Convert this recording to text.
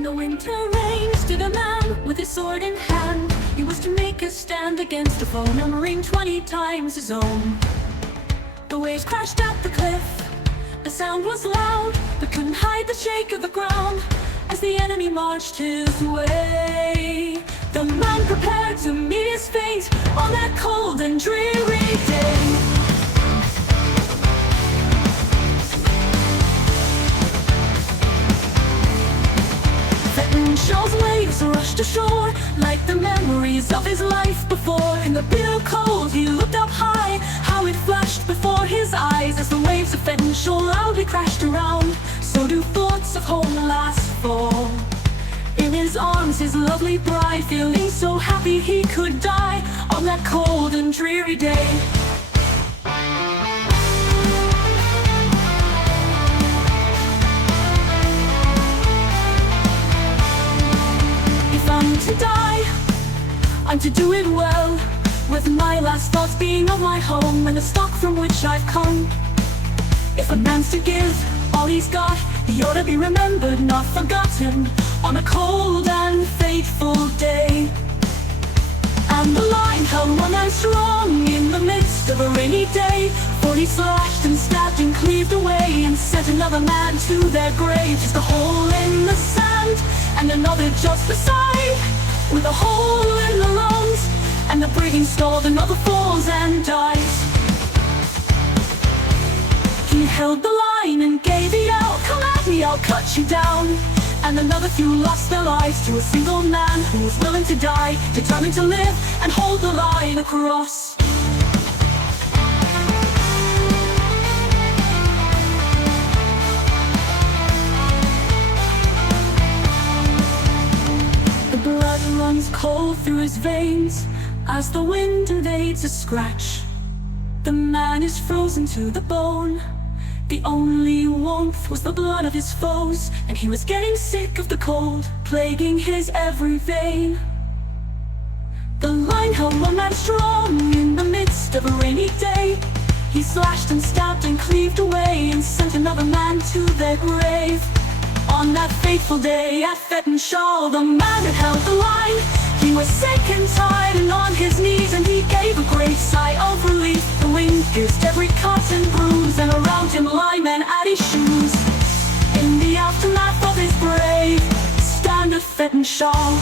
In the winter rain stood a man with his sword in hand. He was to make a stand against a foe numbering 20 times his own. The waves crashed at the cliff. The sound was loud, but couldn't hide the shake of the ground as the enemy marched his way. The man prepared to meet his fate on that cold and dreary day. Fettan'shal's waves rushed ashore like the memories of his life before. In the bitter cold he looked up high, how it flashed before his eyes as the waves of Fettan'shal loudly crashed around. So do thoughts of home last fall. In his arms his lovely bride, feeling so happy he could die on that cold and dreary day. If I'm to die, I'm to do it well, with my last thoughts being of my home and the stock from which I've come. If a man's to give all he's got, he ought to be remembered, not forgotten, on a cold and fateful day. And the line held one man strong in the midst of a rainy day, for he slashed and stabbed and cleaved away and sent another man to their grave. Just a hole in the sand and another just beside, with a hole in the lungs, and the breathing stalled, another falls and dies. He held the line and gave it out, come at me, I'll cut you down. And another few lost their lives to a single man who was willing to die, determined to live and hold the line across. The blood runs cold through his veins as the wind invades a scratch. The man is frozen to the bone. The only warmth was the blood of his foes, and he was getting sick of the cold, plaguing his every vein. The line held one man strong in the midst of a rainy day. He slashed and stabbed and cleaved away and sent another man to their grave. On that fateful day at Fettan'shal, the man had held the line. He was sick and tired and on his knees, and he gave a great sigh of relief. The wind pierced every cut and bruise, and around him linemen at his shoes. In the aftermath of his brave stand at Fettan'shal.